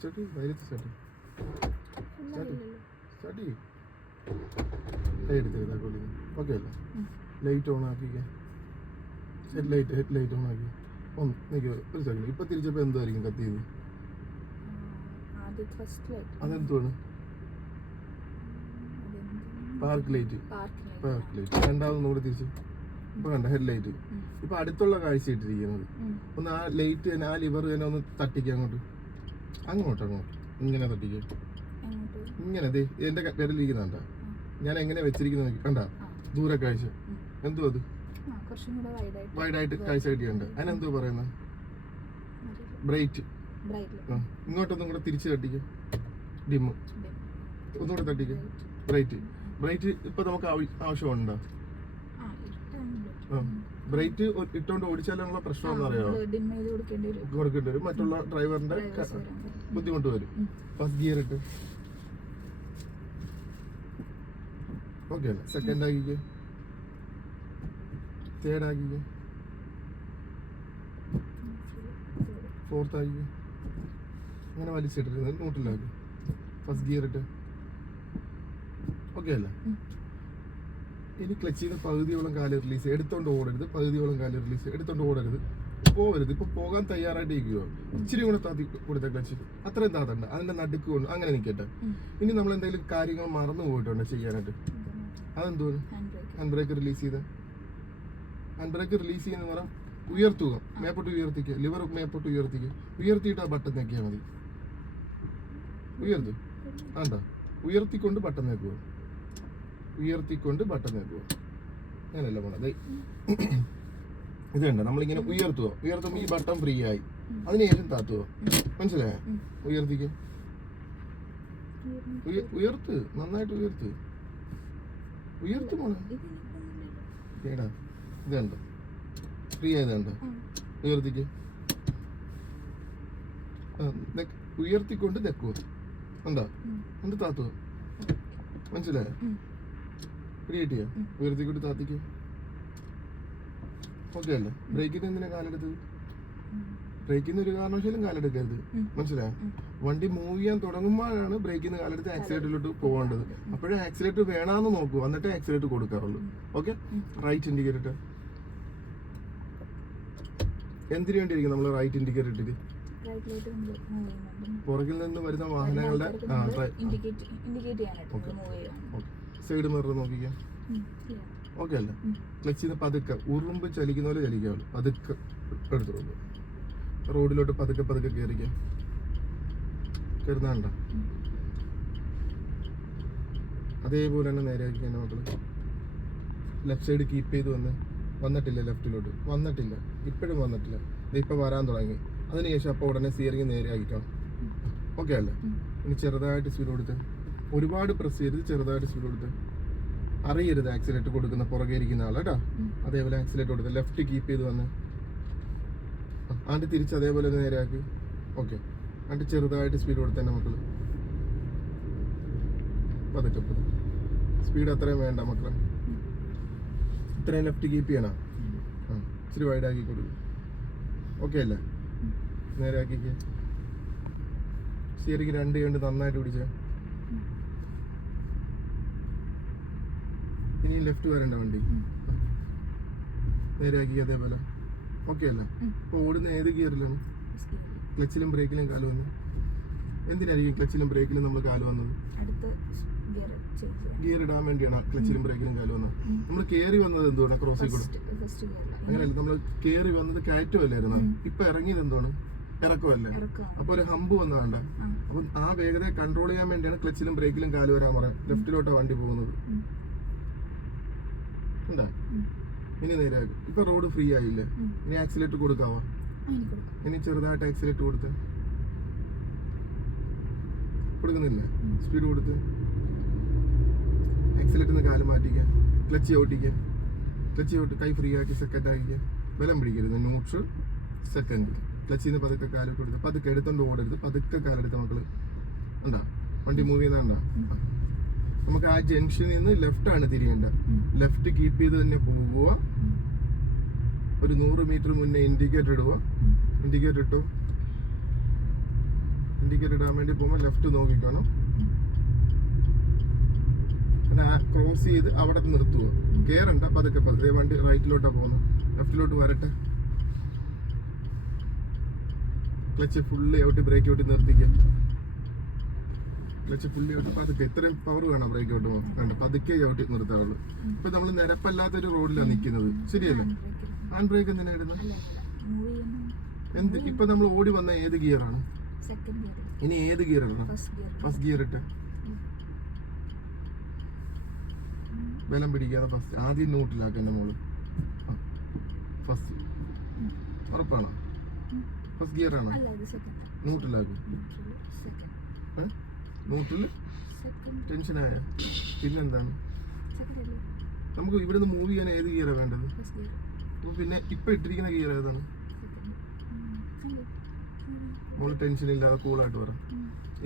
Start ധൈര്യത്തിൽ study study study കൈ എടുത്ത് ഇതാക്കോളി ഓക്കെ അല്ലേ. Light on ആക്കിക്കേ. Head light head light on ആക്കി. ഒന്ന് നിൽക്കുക ഒരു സെക്കൻഡ് ഇപ്പം തിരിച്ചപ്പോൾ എന്തായിരിക്കും കത്തിയത് അതെന്തുവാണ്? പാർക്ക് ലൈറ്റ് പാർക്ക് ലൈറ്റ് രണ്ടാമതൊന്നും കൂടെ തിരിച്ച്. ഇപ്പം കണ്ട ഹെഡ് ലൈറ്റ് ഇപ്പം അടുത്തുള്ള കാഴ്ച ഇട്ടിരിക്കുന്നത്. ഒന്ന് ആ ലൈറ്റ് തന്നെ ആ ലിവർ തന്നെ ഒന്ന് തട്ടിക്കാൻ അങ്ങോട്ട്. അങ്ങോട്ട് അങ്ങോട്ട്. ഇങ്ങനെ തട്ടിക്ക്. ഇങ്ങനെ ദേ എന്റെ വിരലിരിക്കുന്ന കണ്ട. ഞാൻ എങ്ങനെ വെച്ചിരിക്കുന്നത് കണ്ട. ദൂരെ കാഴ്ച. എന്തോ അത്? വൈഡായിട്ട്. കാഴ്ച കിട്ടിയുണ്ട് അതിനെന്തോ പറയുന്നത് ബ്രൈറ്റ്. ഇങ്ങോട്ടൊന്നും കൂടെ തിരിച്ചു തട്ടിക്ക്. ഡിമ്മ് ഒന്നുകൂടെ തട്ടിക്ക്. ബ്രൈറ്റ്. ബ്രൈറ്റ്. ഇപ്പൊ നമുക്ക് ആവ- ആവശ്യമുണ്ടോ? ആ. ബ്രൈറ്റ് ഇട്ടുകൊണ്ട് ഓടിച്ചാലുള്ള പ്രശ്നം അറിയാം കൊടുക്കേണ്ടി വരും. മറ്റുള്ള ഡ്രൈവറിന്റെ. ബുദ്ധിമുട്ട് വരും. ഫസ്റ്റ് ഗിയർ ഇട്ട്. ഓക്കെ അല്ലേ? സെക്കൻഡ് ആക്കിക്ക്. തേർഡ് ആക്കിക്ക്. ഫോർത്ത് ആക്കിക്ക്. അങ്ങനെ വലിച്ചിട്ടിരുന്നത് നോട്ടിലാക്കി ഫസ്റ്റ് ഗിയർ ഇട്ട്. ഓക്കെ അല്ലേ. ഇനി ക്ലച്ച് ചെയ്ത് പകുതിയോളം കാൽ റിലീസ് എടുത്തോണ്ട് ഓടരുത്. പകുതിയോളം കാൽ റിലീസ് എടുത്തോണ്ട് ഓടരുത്. പോകരുത് ഇപ്പൊ പോകാൻ തയ്യാറായിട്ട് ഇരിക്കുകയാണ് ഇച്ചിരി കൂടെ താത്തി കൊടുത്ത ക്ലച്ച് അത്രയും താത്തണ്ട. അതിന്റെ നടുക്ക് കൊണ്ട് അങ്ങനെ നിൽക്കട്ടെ ഇനി നമ്മൾ എന്തെങ്കിലും കാര്യങ്ങൾ മറന്നു പോയിട്ടുണ്ട് ചെയ്യാനായിട്ട്? അതെന്തോ ഹാൻഡ് ബ്രേക്ക് റിലീസ് ചെയ്ത്. ഹാൻഡ് ബ്രേക്ക് റിലീസ് ചെയ്യുന്ന പറയാം ഉയർത്തുക. മേപ്പോട്ട് ഉയർത്തിക്കുക ലിവർ മേപ്പോട്ട് ഉയർത്തിക്കുക ഉയർത്തിയിട്ട് ആ ബട്ടൺ ഞെക്കിയാൽ മതി. ഉയർത്തു. ആണ്ടാ ഉയർത്തിക്കൊണ്ട് ബട്ടൺ ഞെക്കുക ഉയർത്തിക്കൊണ്ട് ബട്ടൺ ഞെക്കുക അങ്ങനെയല്ല പോണത് ഇത് കണ്ട? നമ്മളിങ്ങനെ ഉയർത്തുക ഉയർത്തുമ്പോൾ ഈ ബട്ടൺ ഫ്രീ ആയി. അതിനുശേഷം താത്തുക മനസ്സിലായോ? ഉയർത്തിക്ക. ഉയർത്ത്. നന്നായിട്ട് ഉയർത്ത്. ഉയർത്ത് പോണേ. ഏടാ ഇത് കണ്ടോ? ഫ്രീ ആയത് കണ്ടോ? ആ. ഉയർത്തിക്ക്. ഉയർത്തിക്കൊണ്ട് ഉണ്ടോ എന്ത് എന്നിട്ട് താത്തുക മനസ്സിലായോ? ഫ്രീ കിട്ടിയോ കൂട്ടി ഉയർത്തിക്കൊണ്ട് താത്തിക്ക്. ഓക്കെ അല്ലേ? ബ്രേക്കിന് എന്തിനാ കാലെടുത്തത് ഉം. ബ്രേക്കിന് ഒരു കാരണവശാലും കാലെടുക്കരുത്. മനസ്സിലായോ? വണ്ടി മൂവ് ചെയ്യാൻ തുടങ്ങുമ്പോഴാണ് ബ്രേക്കിന് കാലെടുത്ത് ആക്സിലേറ്ററിലോട്ട് പോകേണ്ടത്. അപ്പോഴേ ആക്സിലേറ്റർ വേണമെന്ന് നോക്കൂ. എന്നിട്ട് ആക്സിലേറ്റർ കൊടുക്കാറുള്ളൂ. ഓക്കെ റൈറ്റ് ഇൻഡിക്കേറ്റർ എന്തിനു വേണ്ടിയിരിക്കും നമ്മൾ റൈറ്റ് ഇൻഡിക്കേറ്റർ ഇട്ടിട്ട്? പുറകിൽ നിന്ന് വരുന്ന വാഹനങ്ങളുടെ ഇൻഡിക്കേറ്റ് ഇൻഡിക്കേറ്റ് ചെയ്യാനായിട്ട് സൈഡ് മിറർ നോക്കിക്കാം. ഓക്കെ അല്ലേ. ക്ലച്ച് ചെയ്ത പതുക്കെ ഉറുമ്പ് ചലിക്കുന്ന പോലെ ചലിക്കാവുള്ളൂ പതുക്കെ എടുത്തോളൂ റോഡിലോട്ട് പതുക്കെ പതുക്കെ കയറിക്കാം കരുതാണ്ട. അതേപോലെ തന്നെ നേരെ ആക്കിയാണ് മക്കൾ. ലെഫ്റ്റ് സൈഡ് കീപ്പ് ചെയ്ത് വന്ന്. വന്നിട്ടില്ല ലെഫ്റ്റിലോട്ട് വന്നിട്ടില്ല. ഇപ്പോഴും വന്നിട്ടില്ല. ഇതിപ്പോൾ വരാൻ തുടങ്ങി. അതിനുശേഷം അപ്പോൾ ഉടനെ സ്റ്റിയറിംഗ് നേരെ ആക്കിക്കണം ഓക്കെ അല്ലേ? ഇനി ചെറുതായിട്ട് സ്പീഡ് കൊടുത്ത്. ഒരുപാട് പ്രസ് ചെയ്ത് ചെറുതായിട്ട് സ്പീഡ് കൊടുത്ത് അറിയരുത് ആക്സിലേറ്റ് കൊടുക്കുന്ന പുറകെ ഇരിക്കുന്ന ആൾ കേട്ടോ. അതേപോലെ ആക്സിലേറ്റ് കൊടുത്ത് ലെഫ്റ്റ് കീപ്പ് ചെയ്ത് വന്ന്. ആണ്ടി തിരിച്ച് അതേപോലെ തന്നെ നേരെയാക്കി ഓക്കെ ആണ്ട് ചെറുതായിട്ട് സ്പീഡ് കൊടുത്ത മക്കൾ പതുക്കെ പതുക്കെ. സ്പീഡ് അത്രയും വേണ്ട മക്കളെ. ഇത്രയും ലെഫ്റ്റ് കീപ്പ് ചെയ്യണം. ആ ഇച്ചിരി വൈഡ് ആക്കി കൊടുക്കും. ഓക്കെ അല്ലേ? നേരെയാക്കി നേരെ ആക്കിക്ക്. സ്റ്റിയറിംഗ് രണ്ട് കണ്ട് നന്നായിട്ട് പിടിച്ചേ. ഇനി ലെഫ്റ്റ് വരണ്ട വണ്ടി. നേരെയാക്കി അതേപോലെ. ഓക്കെ അല്ലേ? ഉം. ഓടുന്ന ഏത് ഗിയറിലാണ്? ക്ലച്ചിലും ബ്രേക്കിലും കാൽ വന്നു. എന്തിനായിരിക്കും ക്ലച്ചിലും ബ്രേക്കിലും നമ്മൾ കാൽ വന്നത്? ഗിയർ ഇടാൻ വേണ്ടിയാണ് ക്ലച്ചിലും ബ്രേക്കിലും കാൽ വന്നത്. നമ്മൾ കയറി വന്നത് എന്തുകൊണ്ട് ക്രോസിൽ കൂടെ? അങ്ങനെയല്ല നമ്മൾ കയറി വന്നത് കയറ്റമല്ലായിരുന്നു. ഇപ്പൊ ഇറങ്ങിയത് എന്താണ്? ഇറക്കമല്ലേ? അപ്പൊ ഒരു ഹമ്പ് വന്നതാണ്ട. അപ്പം ആ വേഗതയെ കൺട്രോൾ ചെയ്യാൻ വേണ്ടിയാണ് ക്ലച്ചിലും ബ്രേക്കിലും കാൽ വരാൻ പറയാം ലെഫ്റ്റിലോട്ടാണ് വണ്ടി പോകുന്നത്. ഉണ്ടാ. ഇനി നേരാക്കും ഇപ്പൊ റോഡ് ഫ്രീ ആയില്ലേ? ഇനി ആക്സിലേറ്റർ കൊടുക്കാവോ? ഇനി ചെറുതായിട്ട് ആക്സിലേറ്റർ കൊടുത്ത്? കൊടുക്കുന്നില്ല. സ്പീഡ് കൊടുത്ത്? ആക്സിലേറ്റർ നിന്ന് കാൽ മാറ്റിക്കുക ക്ലച്ച് ചവിട്ടിക്കുക ക്ലച്ച് ഓട്ട് കൈ ഫ്രീ ആക്കി സെക്കൻഡ് ആക്കിക്കുക ബലം പിടിക്കരുത്. ന്യൂട്രൽ സെക്കൻഡ് ക്ലച്ചിൽ നിന്ന് പതുക്കെ കാലൊക്കെ കൊടുത്ത് പതുക്കെ എടുത്തോണ്ട് ഓടരുത്. പതുക്കെ കാലെടുത്ത് മക്കൾ. ഉണ്ടാ വണ്ടി മൂവ് ചെയ്യുന്ന നമുക്ക് ആ ജംഗ്ഷനിൽ നിന്ന് ലെഫ്റ്റ് ആണ് തിരിയേണ്ടത്. ലെഫ്റ്റ് കീപ്പ് ചെയ്ത് തന്നെ പോവുക. ഒരു നൂറ് മീറ്റർ മുന്നേ ഇൻഡിക്കേറ്റർ ഇടുക. ഇൻഡിക്കേറ്റർ ഇട്ടു. ഇൻഡിക്കേറ്റർ ഇടാൻ വേണ്ടി പോകുമ്പോൾ ലെഫ്റ്റ് നോക്കിക്കണം. ക്രോസ് ചെയ്ത് അവിടെ നിർത്തുക. കയറണ്ട പതുക്കെ പതുക്കെ. വണ്ടി റൈറ്റിലോട്ടാ പോകുന്നത് ലെഫ്റ്റിലോട്ട് വരട്ടെ. Clutch full out brake out നിർത്തിക്കാം. Clutch fully out പതുക്കെ ഇത്രയും പവർ വേണം ബ്രേക്ക് ഔട്ട് വേണ്ട പതുക്കെ ഔട്ട് നിർത്താറുള്ളൂ. ഇപ്പൊ നമ്മൾ നിരപ്പല്ലാത്തൊരു റോഡിലാണ് നിൽക്കുന്നത് ശരിയല്ലേ? ഹാൻഡ് ബ്രേക്ക് എന്തിനാ ഇടുന്നത് എന്ത്? ഇപ്പൊ നമ്മൾ ഓടി വന്ന ഏത് ഗിയറാണ് ഇനി ഏത് ഗിയർ ഇടണം? ഫസ്റ്റ് ഗിയർ ഇട്ട്. ബലം പിടിക്കാതെ ഫസ്റ്റ് ആദ്യം ന്യൂട്രലാക്കണ്ട മോൾ. ഫസ്റ്റ് ഉറപ്പാണോ? ഫസ്റ്റ് ഗിയർ ആണോ? അല്ല ഇത് സെക്കൻഡ് ന്യൂട്രലാക്കും സെക്കൻഡ് സെക്കൻഡ്. ടെൻഷനായ? പിന്നെന്താണ്? നമുക്ക് ഇവിടുന്ന് മൂവ് ചെയ്യാൻ ഏത് ഗിയറാണ് വേണ്ടത്? ഗിയർ അപ്പൊ പിന്നെ ഇപ്പൊ ഇട്ടിരിക്കുന്ന ഗിയർ ഏതാണ്? നമ്മൾ മോൾ ടെൻഷൻ ഇല്ലാതെ കൂളായിട്ട് പറ.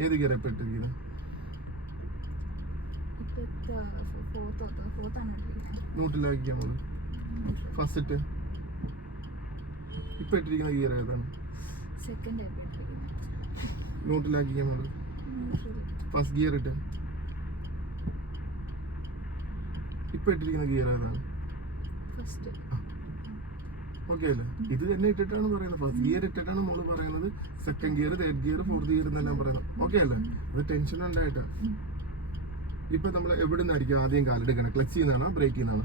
ഏത് ഗിയർ ഇപ്പൊ ഇട്ടിരിക്കുന്നത് ന്യൂട്രലാക്കിയാ മോൾ. ഫസ്റ്റ് ഇപ്പൊ ഇട്ടിരിക്കുന്ന ഗിയർ ഏതാണ്? ന്യൂട്രലാക്കിയാ മോൾ. ഫസ്റ്റ് ഗിയർ ഇട്ട്. ഇപ്പൊ ഇട്ടിരിക്കുന്ന ഗിയർ ഏതാണ് ഓക്കെ അല്ലേ? ഇത് തന്നെ ഇട്ടിട്ടാണ് പറയുന്നത്. ഫസ്റ്റ് ഗിയർ ഇട്ടിട്ടാണ് മോൾ പറയുന്നത്. Second gear third gear fourth gear എന്നെല്ലാം പറയുന്നത്. ഓക്കെ അല്ലേ? അത് ടെൻഷൻ ഉണ്ടായിട്ടാ. ഇപ്പൊ നമ്മൾ എവിടെ നിന്നായിരിക്കും ആദ്യം കാലെടുക്കണം ക്ലച്ച് ചെയ്യുന്നതാണോ ബ്രേക്ക് നിന്നാണോ?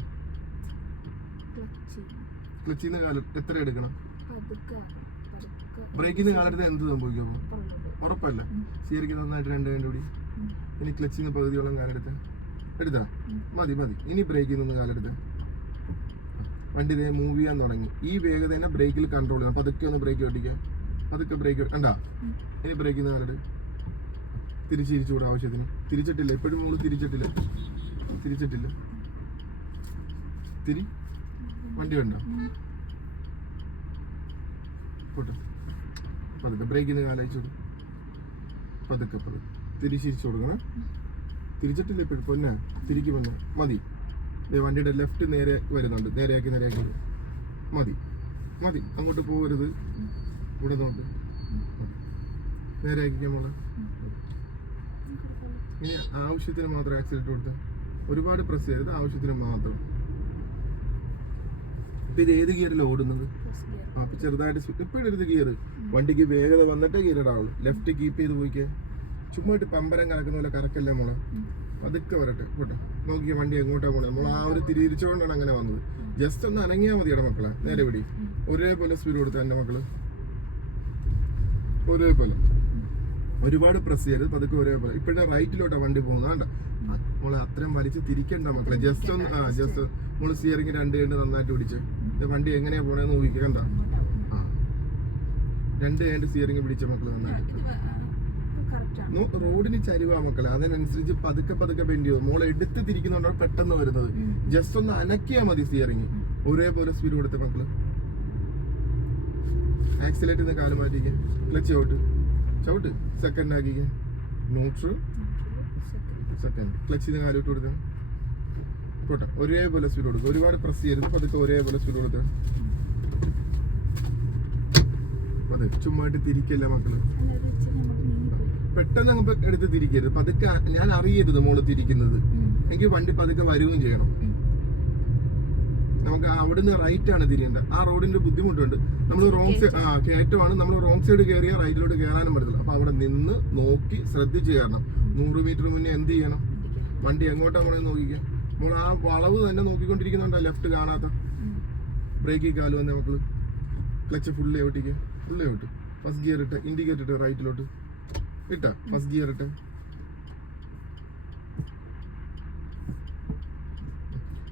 ക്ലച്ച് ചെയ്യുന്ന കാലം എത്ര എടുക്കണം? ബ്രേക്ക് ചെയ്യുന്ന കാലത്ത് എന്ത് സംഭവിക്കും? ഉറപ്പല്ലേ. ശരിക്കും നന്നായിട്ട് രണ്ട് കണ്ടുപിടി. ഇനി ക്ലച്ചിൽ നിന്ന് പകുതിയോളം കാലെടുത്ത്. എടുത്താ. മതി മതി. ഇനി ബ്രേക്കിൽ നിന്ന് കാലെടുത്ത്. വണ്ടി ഇതേ മൂവ് ചെയ്യാൻ തുടങ്ങി. ഈ വേഗത തന്നെ ബ്രേക്കിൽ കൺട്രോൾ ചെയ്യണം. പതുക്കെ ഒന്ന് ബ്രേക്ക് ഓടിക്കാം. പതുക്കെ ബ്രേക്ക് കണ്ടാ? ഇനി ഇനി നിന്ന് കാലെടുത്ത് തിരിച്ചു തിരിച്ചിരിച്ചു കൂടെ ആവശ്യത്തിന്. തിരിച്ചിട്ടില്ല. എപ്പോഴും മോൾ തിരിച്ചിട്ടില്ല. തിരിച്ചിട്ടില്ല. തിരി. വണ്ടി വേണ്ട. പോട്ടെ. പതുക്കെ ബ്രേക്ക് നിന്ന് കാലയച്ചു. പതുക്കെ പതുക്കെ. തിരിച്ചിരിച്ചു കൊടുക്കണേ. തിരിച്ചിട്ടില്ല ഇപ്പോഴും പൊന്നെ. തിരിക്ക് പൊന്നെ. മതി. വണ്ടിയുടെ ലെഫ്റ്റ് നേരെ വരുന്നുണ്ട്. നേരെയാക്കി നേരെയാക്കി. മതി. മതി. അങ്ങോട്ട് പോകരുത്. ഇവിടെ നിന്നുണ്ട്. നേരെയാക്കി മോളെ. ഇനി ആവശ്യത്തിന് മാത്രം ആക്സിഡന്റ് കൊടുത്ത. ഒരുപാട് പ്രസ് ചെയ്യരുത്. ആവശ്യത്തിന് മാത്രം. ഇപ്പൊ ഇത് ഏത് ഗിയറിൽ ഓടുന്നത്? അപ്പൊ ചെറുതായിട്ട് സ്പീഡ് ഇപ്പോഴും എടുത്ത് ഗിയർ വണ്ടിക്ക് വേഗത വന്നിട്ടേ ഗിയർ ഇടാവുള്ളൂ. ലെഫ്റ്റ് കീപ്പ് ചെയ്ത് പോയിക്കേ. ചുമ്മാ ഇട്ട് പമ്പരം കറക്കുന്ന പോലെ കറക്കല്ലേ മോളെ? പതുക്കെ വരട്ടെ കേട്ടോ. നോക്കിയ വണ്ടി എങ്ങോട്ടാ പോണേ? നമ്മൾ ആ ഒരു തിരിച്ചുകൊണ്ടാണ് അങ്ങനെ വന്നത്. ജസ്റ്റ് ഒന്ന് അനങ്ങിയാൽ മതിയുടെ മക്കളെ. നേരെ പിടി. ഒരേപോലെ സ്പീഡ് കൊടുത്ത എന്റെ മക്കൾ. ഒരേപോലെ. ഒരുപാട് പ്രസ് ചെയ്യരുത് പതുക്കെ ഒരേപോലെ. ഇപ്പോഴത്തെ റൈറ്റിലോട്ടാ വണ്ടി പോകുന്നത്. മോളെ അത്രയും വലിച്ച് തിരിക്കണ്ട മക്കളെ. ജസ്റ്റ് ഒന്ന് ആ ജസ്റ്റ് മോൾ സ്റ്റിയറിംഗ് രണ്ട് കണ്ട് നന്നായിട്ട് പിടിച്ച്. വണ്ടി എങ്ങനെയാ പോണേന്ന് അങ്ങോട്ടാവും ആ. രണ്ട് കണ്ട് സ്റ്റിയറിംഗ് പിടിച്ച മക്കൾ നന്നായിട്ട് ഇത് കറക്റ്റ് ആണ് നോ- റോഡിന് ചരിവാ മക്കളെ. അതിനനുസരിച്ച് പതുക്കെ പതുക്കെ ബെൻഡ് ചെയ്തു. മോളെ എടുത്ത് തിരിക്കുന്നുണ്ടോ പെട്ടെന്ന് വരുന്നത്. ജസ്റ്റ് ഒന്ന് അനക്കിയാ മതി സ്റ്റിയറിംഗ് ഒരേപോലെ സ്പീഡ് കൊടുത്ത മക്കൾ. ആക്സിലേറ്റ് ചെയ്ത കാലം മാറ്റിക്കുക ക്ലച്ച് ചവിട്ട്. ചവിട്ട്. സെക്കൻഡ് ആക്കിക്കുക ന്യൂട്രൽ സെക്കൻഡ് സെക്കൻഡ് ക്ലച്ച് ചെയ്ത കാലം ഇട്ട് കൊടുക്കണം പോട്ടെ. ഒരേപോലെ സ്പീഡ് കൊടുക്കുക ഒരുപാട് പ്രസ് ചെയ്യരുത്. പതുക്കെ ഒരേപോലെ സ്പീഡ് കൊടുക്കുക അതെ. ചുമ്മായിട്ട് തിരിക്കല്ല മക്കൾ അല്ല ഇത് ഇച്ചിരി അങ്ങോട്ട് നീങ്ങിപ്പോയി പെട്ടെന്ന് അങ്ങ് എടുത്ത് തിരിക്കരുത് പതുക്കെ ഞാൻ അറിയരുത് മോൾ തിരിക്കുന്നത്. എനിക്ക് വണ്ടി പതുക്കെ വരികയും ചെയ്യണം. നമുക്ക് അവിടുന്ന് റൈറ്റ് ആണ് തിരിയേണ്ടത്. ആ റോഡിന്റെ ബുദ്ധിമുട്ടുണ്ട്. നമ്മൾ റോങ് സൈഡ് ആ കയറ്റമാണ് നമ്മൾ റോങ് സൈഡ് കയറിയാൽ റൈറ്റിലോട്ട് കയറാനും പറ്റത്തില്ല. അപ്പൊ അവിടെ നിന്ന് നോക്കി ശ്രദ്ധിച്ച് കയറണം നൂറ് മീറ്റർ മുന്നേ എന്ത് ചെയ്യണം? വണ്ടി എങ്ങോട്ടാ പോണെന്ന് നോക്കിക്കാം? നമ്മൾ ആ വളവ് തന്നെ നോക്കിക്കൊണ്ടിരിക്കുന്നുണ്ടോ? ലെഫ്റ്റ് കാണാത്ത. ബ്രേക്ക് ബ്രേക്കിൽ തന്നെ വന്ന മക്കൾ. ക്ലച്ച് ഫുള്ള് ഔട്ടിക്ക് ഫുള്ള് ഔട്ട് ഫസ്റ്റ് ഗിയർ ഇട്ട് ഇൻഡിക്കേറ്റർ ഇട്ട് റൈറ്റിലോട്ട് ഇട്ട ഫസ്റ്റ് ഗിയർ ഇട്ട്.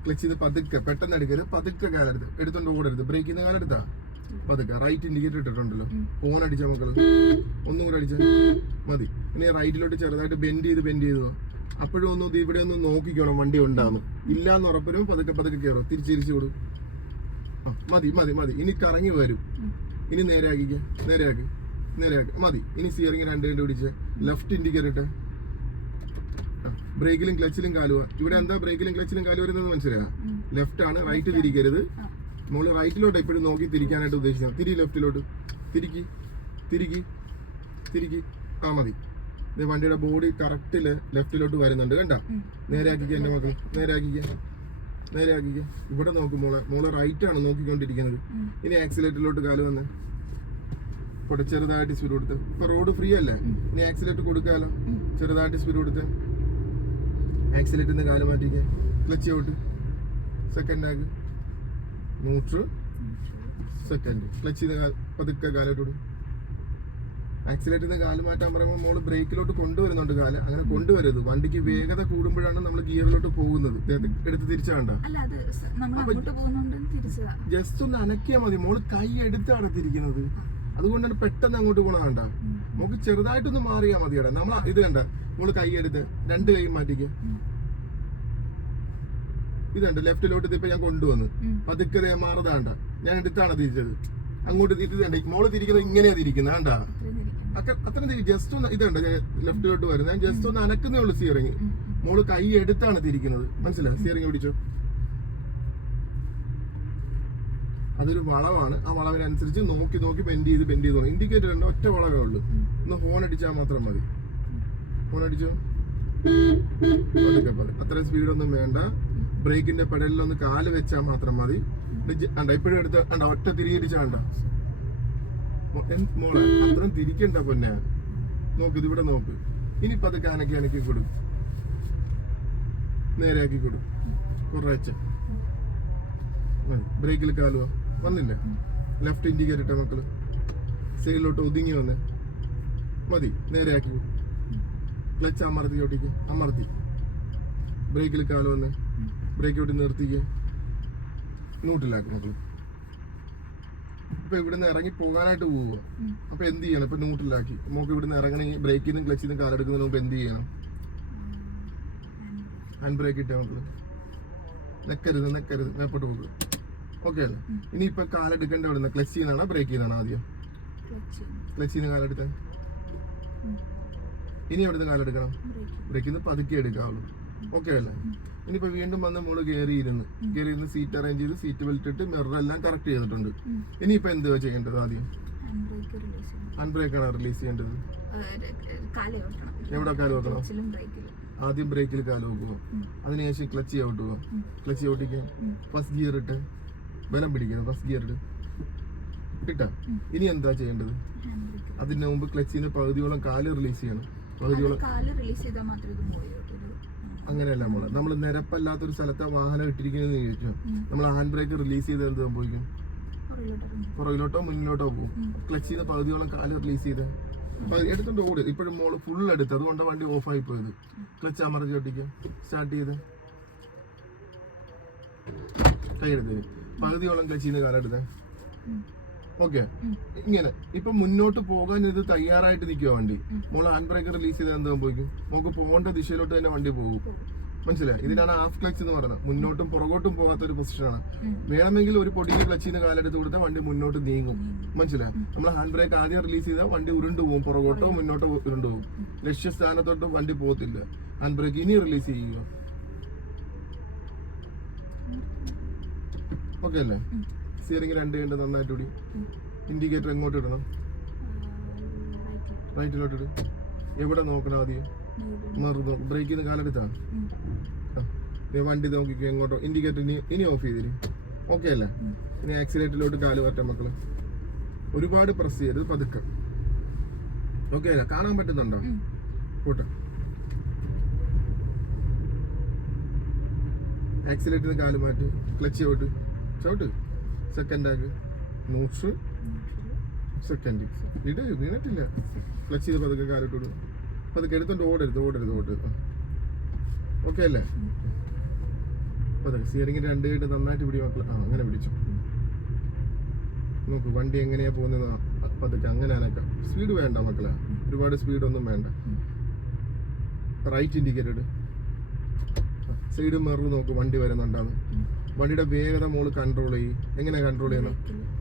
ക്ലച്ച് ചെയ്ത് പതുക്കെ പെട്ടെന്ന് എടുക്കരുത് പതുക്കെ കാലെടുത്ത് എടുത്തോണ്ട് ഓടരുത്. ബ്രേക്കിൽ നിന്ന് കാലെടുത്താ പതുക്കെ. Right indicator ഇട്ടിട്ടുണ്ടല്ലോ. ഫോൺ അടിച്ച മക്കൾ. ഒന്നും കൂടെ അടിച്ച മതി. ഇനി റൈറ്റിലോട്ട് ചെറുതായിട്ട് ബെൻഡ് ചെയ്ത് ബെൻഡ് ചെയ്ത്. അപ്പോഴും ഒന്ന് ഇവിടെ ഒന്ന് നോക്കിക്കോണം വണ്ടി ഉണ്ടാകുന്നു ഇല്ലാന്ന് ഉറപ്പരും പതുക്കെ പതുക്കെ കയറും തിരിച്ചിരിച്ചു വിടും ആ, മതി മതി മതി. ഇനി കറങ്ങി വരും. ഇനി നേരെ ആക്കിക്ക്. നേരെ ആക്കി. നേരെ ആക്കി മതി. ഇനി സ്റ്റിയറിംഗ് രണ്ട് കണ്ട് പിടിച്ച്. ലെഫ്റ്റ് ഇൻഡിക്കേറ്റർ ഇട്ട്. ബ്രേക്കിലും ക്ലച്ചിലും കാലുവ. ഇവിടെ എന്താ ബ്രേക്കിലും ക്ലച്ചിലും കാലു വരുന്നത് മനസ്സിലായോ? ലെഫ്റ്റ് ആണ് റൈറ്റ് തിരിക്കരുത്. ആ. റൈറ്റിലോട്ട് എപ്പോഴും നോക്കി തിരിക്കാനായിട്ട് ഉദ്ദേശിക്കാം തിരി ലെഫ്റ്റിലോട്ട് തിരിക്കി. തിരിക്കി. തിരിക്കി. ആ മതി. ഇത് വണ്ടിയുടെ ബോഡി കറക്റ്റിൽ ലെഫ്റ്റിലോട്ട് വരുന്നുണ്ട്. കണ്ട? നേരാക്കിക്ക എന്റെ മക്കൾ നേരെ നേരാക്കിക്ക നേരെ ആക്കിക്ക ഇവിടെ നോക്കും മോളെ. മോളെ റൈറ്റ് ആണ് നോക്കിക്കൊണ്ടിരിക്കുന്നത്. ഇനി ആക്സിലേറ്ററിലോട്ട് കാൽ വന്ന്. ഇവിടെ ചെറുതായിട്ട് സ്പീഡ് കൊടുത്ത്. ഇപ്പൊ റോഡ് ഫ്രീ അല്ലേ? ഇനി ആക്സിലേറ്റ് കൊടുക്കാലോ. ചെറുതായിട്ട് സ്പീഡ് കൊടുത്ത്. ആക്സിലേറ്റിന്ന് നിന്ന് കാൽ മാറ്റിക്ക്. ക്ലച്ച് ഔട്ട് സെക്കൻഡ് ആക്ക് ന്യൂട്രൽ സെക്കൻഡ് ക്ലച്ച് പതുക്കെ കാലോട്ട് വിടും ആക്സിലേറ്ററിൽ നിന്ന് കാൽ മാറ്റാൻ പറയുമ്പോൾ മോൾ ബ്രേക്കിലോട്ട് കൊണ്ടുവരുന്നുണ്ട് കാൽ. അങ്ങനെ കൊണ്ടുവരരുത്. വണ്ടിക്ക് വേഗത കൂടുമ്പോഴാണ് നമ്മൾ ഗിയറിലോട്ട് പോകുന്നത്. എടുത്ത് തിരിച്ചാണ്ട ജസ്റ്റ് ഒന്ന് അനക്കിയാൽ മതി. മോൾ കൈ എടുത്താണ് തിരിക്കുന്നത്. അതുകൊണ്ടാണ് പെട്ടെന്ന് അങ്ങോട്ട് പോണതാണ്ട കണ്ട. നമുക്ക് ചെറുതായിട്ടൊന്ന് മാറിയാൽ മതിയടാ. നമ്മൾ ഇത് കണ്ട നമ്മൾ കൈ എടുത്ത് രണ്ട് കൈ മാറ്റിക്ക. ഉം. ഇതുണ്ട് ലെഫ്റ്റിലോട്ട് ഇതിപ്പോ ഞാൻ കൊണ്ടുവന്ന്. പതുക്കെ മാറതാണ്ട ഞാൻ എടുത്താണ് തിരിച്ചത്. അങ്ങോട്ട് തിരിച്ചത് മോൾ തിരിക്കുന്നത് ഇങ്ങനെയാ തിരിക്കുന്നത് കണ്ട. അത്ര ജസ്റ്റ് ഒന്ന് ഇതുണ്ട് ഞാൻ ലെഫ്റ്റിലോട്ട് വരുന്നത്. ഞാൻ ജസ്റ്റ് ഒന്ന് അനക്കുന്നേ ഉള്ളൂ സിയറിങ് മോൾ കൈ എടുത്താണ് തിരിക്കുന്നത്. മനസ്സിലായി? സിയറിങ് പിടിച്ചോ? അതൊരു വളവാണ്. ആ വളവിനനുസരിച്ച് നോക്കി നോക്കി ബെൻഡ് ചെയ്ത് ബെൻഡ് ചെയ്ത് തുടങ്ങി. ഇൻഡിക്കേറ്റർ ഉണ്ട് ഒറ്റ വളവേ ഉള്ളൂ. ഒന്ന് ഹോൺ അടിച്ചാൽ മാത്രം മതി. ഹോൺ അടിച്ചോ. അത്രയും സ്പീഡൊന്നും വേണ്ട. ബ്രേക്കിന്റെ പെടലിലൊന്ന് കാൽ വെച്ചാൽ മാത്രം മതി. അണ്ട ഇപ്പോഴും എടുത്ത് അണ്ട ഒറ്റ തിരികരിച്ചാണ്ട മോളെ അത്രയും തിരിക്കണ്ട പൊന്നെ. നോക്ക് ഇതിവിടെ നോക്ക്. ഇനി പതുക്കെ അനക്കി അനക്കി കൊടുക്കും നേരെയാക്കി കൊടുക്കും കുറച്ച് ബ്രേക്കിൽ കാലുവോ. വന്നില്ല? ലെഫ്റ്റ് ഇൻഡിക്കേറ്റർ ഇട്ട മക്കൾ. സൈഡിലോട്ട് ഒതുങ്ങി വന്ന്. മതി നേരെയാക്കി ക്ലച്ച് അമർത്തി ഒട്ടിക്ക് അമർത്തി. ബ്രേക്കിൽ കാൽ വന്ന്. ബ്രേക്ക് ഒട്ടി നിർത്തിക്ക്. നൂട്ടിലാക്കി മക്കൾ. ഇപ്പൊ ഇവിടുന്ന് ഇറങ്ങി പോകാനായിട്ട് പോവുക. അപ്പൊ എന്ത് ചെയ്യണം? ഇപ്പൊ നൂട്ടിലാക്കി നമുക്ക് ഇവിടുന്ന് ഇറങ്ങണമെങ്കിൽ ബ്രേക്കിൽ നിന്നും ക്ലച്ചിൽ നിന്നും കാലെടുക്കുന്നതിന് മുമ്പ് എന്ത് ചെയ്യണം? ഹാൻഡ് ബ്രേക്ക് ഇട്ടേ മക്കൾ. നെക്കരുത് നെക്കരുത്. മേപ്പോട്ട് പോകുക. ഓക്കെ അല്ലേ? ഇനി ഇപ്പൊ കാലെടുക്കേണ്ട അവിടെ നിന്ന് ക്ലച്ച് ചെയ്യുന്നതാണോ? ബ്രേക്ക് ചെയ്യുന്നതാണോ ആദ്യം? ക്ലച്ച് ചെയ്യുന്നു. കാലെടുത്താൽ ഇനി അവിടെ നിന്ന് കാലെടുക്കണം ബ്രേക്ക്. ബ്രേക്കിൽ നിന്ന് പതുക്കെ എടുക്കാവുള്ളൂ. ഓക്കെ അല്ലേ? ഇനിയിപ്പോ വീണ്ടും വന്ന് മോൾ കയറി ഇരുന്ന് കയറി ഇരുന്ന് സീറ്റ് അറേഞ്ച് ചെയ്ത് സീറ്റ് ബെൽറ്റ് ഇട്ട് മിറർ എല്ലാം കറക്റ്റ് ചെയ്തിട്ടുണ്ട്. ഇനിയിപ്പോ എന്തുവാ ചെയ്യേണ്ടത് ആദ്യം? അൺബ്രേക്കാണോ ബ്രേക്ക് റിലീസ് ചെയ്യേണ്ടത്. എവിടെ കാൽ വെക്കണം ആദ്യം ബ്രേക്കിൽ കാൽ വെക്കുക. അതിനുശേഷം ക്ലച്ച് ഔട്ട് പോവാം. ക്ലച്ച് ചവിട്ടിക്കുക ഫസ്റ്റ് ഗിയർ ഇട്ട്. ബലം പിടിക്കുന്നു ഫസ്റ്റ് ഗിയറിൽ കിട്ടാം? ഇനി എന്താ ചെയ്യേണ്ടത്. അതിന് മുമ്പ് ക്ലച്ചിന് പകുതിയോളം കാൽ റിലീസ് ചെയ്യണം. പകുതിയോളം അങ്ങനെയല്ല നമ്മൾ നമ്മൾ നിരപ്പല്ലാത്തൊരു സ്ഥലത്തെ വാഹനം ഇട്ടിരിക്കുന്നതെന്ന് ചോദിച്ചു. നമ്മൾ ഹാൻഡ് ബ്രേക്ക് റിലീസ് ചെയ്ത് എന്ത് സംഭവിക്കും? പുറകിലോട്ട് മുന്നിലോട്ടോ പോകും. ക്ലച്ചിന് ക്ലച്ച് ചെയ്ത് പകുതിയോളം കാൽ റിലീസ് ചെയ്ത്. എടുത്തോണ്ട് ഓട്. ഇപ്പോഴും മോൾ ഫുൾ എടുത്ത്. അതുകൊണ്ട് വണ്ടി ഓഫായി പോയത്. ക്ലച്ച് അമർത്തി ഒട്ടിക്കുക സ്റ്റാർട്ട് ചെയ്ത്. കൈ എടുത്ത്. പകുതിയോളം ക്ലച്ച് ചെയ്യുന്ന കാലെടുത്തേ ഓക്കെ. ഇങ്ങനെ. ഇപ്പൊ മുന്നോട്ട് പോകാൻ ഇത് തയ്യാറായിട്ട് നിൽക്കുക വണ്ടി. മോൾ മോൾ ഹാൻഡ് ബ്രേക്ക് റിലീസ് ചെയ്ത് എന്താ പോയിക്കും നമുക്ക് പോകേണ്ട ദിശയിലോട്ട് തന്നെ വണ്ടി പോകും. മനസ്സിലായി? ഇതിനാണ് ഹാഫ് ക്ലച്ച് എന്ന് പറയുന്നത്. മുന്നോട്ടും പുറകോട്ടും പോകാത്ത ഒരു പൊസിഷനാണ്. വേണമെങ്കിൽ ഒരു പൊടിയിൽ ക്ലച്ചിന് കാലെടുത്ത് കൊടുത്താൽ വണ്ടി മുന്നോട്ട് നീങ്ങും. മനസ്സിലായി? നമ്മൾ ഹാൻഡ് ബ്രേക്ക് ആദ്യം റിലീസ് ചെയ്താൽ വണ്ടി ഉരുണ്ടു പോകും. പുറകോട്ടോ മുന്നോട്ടോ ഉരുണ്ടു പോകും. ലക്ഷ്യസ്ഥാനത്തോട്ട് വണ്ടി പോകത്തില്ല. ഹാൻഡ് ബ്രേക്ക് ഇനി റിലീസ് ചെയ്യുക. ഓക്കെ അല്ലേ. സ്റ്റിയറിംഗ് രണ്ട് കണ്ട് നന്നായിട്ട് കൂടി ഇൻഡിക്കേറ്റർ എങ്ങോട്ട് ഇടണം? റൈറ്റിലോട്ട്. ഇടും എവിടെ നോക്കണം ആദ്യം? മറന്നു ബ്രേക്കിൽ നിന്ന് കാലെടുത്താണ്. വണ്ടി നോക്കിക്കോ എങ്ങോട്ടോ. ഇൻഡിക്കേറ്റർ ഇനി ഇനി ഓഫ് ചെയ്തിരി. ഓക്കെ അല്ലേ. ഇനി ആക്സിലേറ്ററിലോട്ട് കാൽ പറ്റാൻ മക്കൾ. ഒരുപാട് പ്രസ് ചെയ്ത് പതുക്കെ. ഓക്കെ അല്ലേ? കാണാൻ പറ്റുന്നുണ്ടോ. പോട്ടെ. ആക്സിലേറ്ററിന് കാൽ മാറ്റി. ക്ലച്ച് ചവിട്ട് ചവിട്ട് സെക്കൻഡ് ആക്ക് നൂറ്. സെക്കൻഡ് ഇട് വീണിട്ടില്ല ക്ലച്ച് ചെയ്ത് പതുക്കെ കാലിട്ട് വിടും പതുക്കെ എടുത്തോണ്ട് ഓടരുത് ഓടരുത് ഓടരുത്. ഓക്കെ അല്ലേ? പതുക്കെ സ്റ്റിയറിംഗ് രണ്ട് കൈയിട്ട് നന്നായിട്ട് പിടി മക്കളെ. ആ അങ്ങനെ പിടിച്ചു. നോക്ക് വണ്ടി എങ്ങനെയാ പോകുന്നത് പതുക്കെ അങ്ങനെ അനക്കാം. സ്പീഡ് വേണ്ട മക്കളെ. ഒരുപാട് സ്പീഡൊന്നും വേണ്ട. റൈറ്റ് ഇൻഡിക്കേറ്റഡ് സൈഡ് മിറർ നോക്ക് വണ്ടി വരുന്നുണ്ടാന്ന് വണ്ടിയുടെ വേഗത മോൾ കൺട്രോൾ ചെയ്യും. എങ്ങനെ കൺട്രോൾ ചെയ്യണം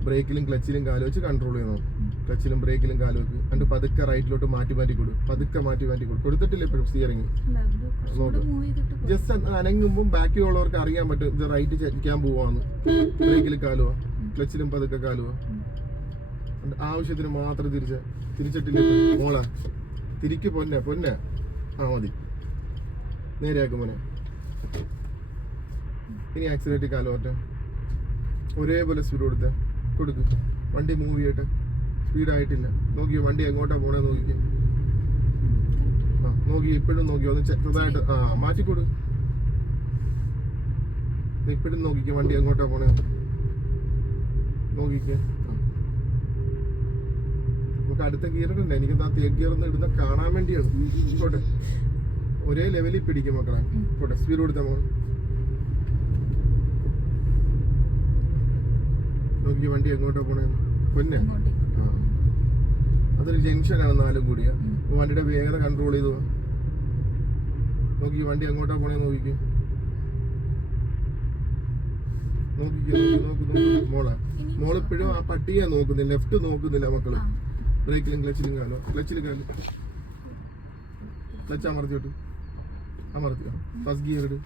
ബ്രേക്കിലും ക്ലച്ചിലും കാൽ വെച്ച് കൺട്രോൾ ചെയ്യണം ക്ലച്ചിലും ബ്രേക്കിലും കാൽ വെക്ക്. എന്നിട്ട് പതുക്കെ റൈറ്റിലോട്ട് മാറ്റി മാറ്റി കൊടുക്കും പതുക്കെ മാറ്റി മാറ്റി കൊടുക്കും കൊടുത്തിട്ടില്ല ഇപ്പോഴും സ്റ്റിയറിംഗ് നോക്ക്. ജസ്റ്റ് അനങ്ങുമ്പോൾ ബാക്കിയുള്ളവർക്ക് അറിയാൻ പറ്റും. ഇത് റൈറ്റ് ചലിക്കാൻ പോവാന്ന്. ബ്രേക്കിൽ കാലുവാ. ക്ലച്ചിലും പതുക്കെ കാലുവാ. ആവശ്യത്തിന് മാത്രം തിരിച്ച് തിരിച്ചിട്ടില്ല. മോളെ. തിരിക്ക് പൊന്നെ പൊന്നെ. ആ മതി. നേരെയാക്കും മോനെ. ഇനി ആക്സിലേറ്റ് കാലം ഒറ്റ ഒരേപോലെ സ്പീഡ് കൊടുത്തേ. കൊടുക്ക്. വണ്ടി മൂവ് ചെയ്യട്ടെ. സ്പീഡായിട്ടില്ല നോക്കിയോ വണ്ടി എങ്ങോട്ടാ പോണേ നോക്കിക്കോ. ആ നോക്കി ഇപ്പോഴും നോക്കിയോ ഒന്ന് ചെറുതായിട്ട് ആ മാറ്റിക്കൊടു. ഇപ്പോഴും നോക്കിക്കോ വണ്ടി എങ്ങോട്ടാ പോണേ. നോക്കിക്കോ. നമുക്ക് അടുത്ത ഗിയർ ഇടണ്ട? എനിക്ക് ആ തേർഡ് ഗിയർ ഒന്ന് ഇടുന്ന കാണാൻ വേണ്ടിയാണ്. പോട്ടെ. ഒരേ ലെവലിൽ പിടിക്കും മക്കളെ. പോട്ടെ സ്പീഡ് കൊടുത്ത മോൾ നോക്കി വണ്ടി എങ്ങോട്ടാ പോണേ? പൊന്നെ? ആ. അതൊരു ജംഗ്ഷനാണ് നാലും കൂടിയ. വണ്ടിയുടെ വേഗത കൺട്രോൾ ചെയ്തു. നോക്കി വണ്ടി എങ്ങോട്ടാ പോണേ നോക്കിക്ക്. നോക്കിക്കേ നോക്കി നോക്ക് നോക്ക്. മോളെ ഇനി മോളിപ്പോഴും ആ പട്ടിയെ നോക്കുന്നില്ല ലെഫ്റ്റ് നോക്കുന്നില്ല മക്കൾ. ബ്രേക്കിലും ക്ലച്ചിലും കാലോ. ക്ലച്ചിലും കാലോ. ക്ലച്ച് അമർത്തിയോട്ട്. അമർത്തിയോ? ഫസ്റ്റ് ഗിയർ ഇട്.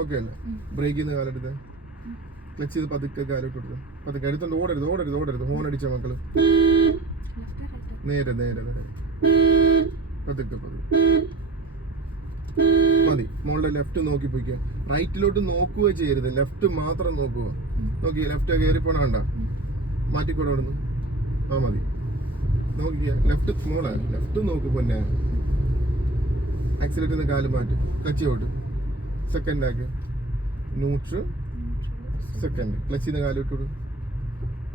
ഓക്കെ അല്ലേ. ബ്രേക്കിൽ നിന്ന് കാലെടുത്ത്. ക്ലച്ച് ചെയ്ത് പതുക്കെ കാലോട്ട് കൊടുത്ത് പതുക്കെ അടുത്തോണ്ട് ഓടരുത് ഓടരുത് ഓടരുത്. ഹോൺ അടിച്ച മക്കൾ? നേരെ നേരെ നേരെ. പതുക്കെ പതുക്കെ. മതി. മോളുടെ ലെഫ്റ്റ് നോക്കി പോയിക്കുക റൈറ്റിലോട്ട് നോക്കുക ചെയ്യരുത്. ലെഫ്റ്റ് മാത്രം നോക്കുക. നോക്കി ലെഫ്റ്റ് കയറി പോണ കണ്ട? അവിടുന്ന് ആ മതി. നോക്കിയ ലെഫ്റ്റ് മോളെ ലെഫ്റ്റ് നോക്ക് പൊന്നെ. ആക്സിലേറ്റ് കാൽ മാറ്റി. ക്ലച്ച് ഔട്ട് സെക്കൻഡ് ആക്ക്. ന്യൂട്രൽ സെക്കൻഡ് ക്ലച്ച് നിന്ന് കാൽ ഇട്ടു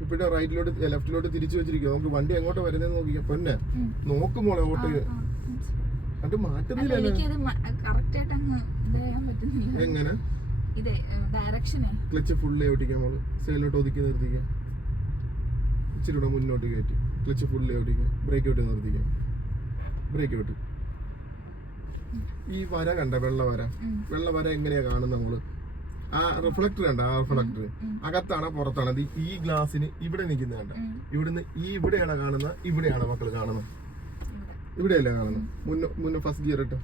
ഇപ്പോഴും റൈറ്റിലോട്ട് ലെഫ്റ്റിലോട്ട് തിരിച്ചു വെച്ചിരിക്കും നമുക്ക് വണ്ടി എങ്ങോട്ട് വരുന്നത് നോക്കിക്കാം. പൊന്നെ. നോക്കുമ്പോൾ മനസ്സിലായി. അത് മാറ്റുന്നില്ല എങ്ങനെ? ക്ലച്ച് ഫുള്ള് ഓടിക്കാം മോൾ. സൈഡിലോട്ട് ഒതുക്കി നിർത്തിക്കാം. ഇച്ചിരി കൂടെ മുന്നോട്ട് കയറ്റി. ക്ലച്ച് ഫുള്ള് ഓടിക്കാം ബ്രേക്ക് ഔട്ട് നിർത്തിക്കാം. ബ്രേക്ക് ഔട്ട് ഈ വര കണ്ട? വെള്ള വര. വെള്ള വര എങ്ങനെയാ കാണുന്നത് നമ്മൾ ആ റിഫ്ലക്ടർ ഉണ്ട് ആ റിഫ്ലക്ടർ അകത്താണ് പുറത്താണ്. അത് ഈ ഗ്ലാസ്സിന് ഇവിടെ നിൽക്കുന്ന കണ്ട? ഇവിടുന്ന് ഈ ഇവിടെയാണ് കാണുന്നത് ഇവിടെയാണ് മക്കൾ കാണുന്നത്. ഇവിടെയല്ലേ കാണുന്നത്? മുന്നേ മുന്നേ ഫസ്റ്റ് ഗിയർ ഇട്ട്.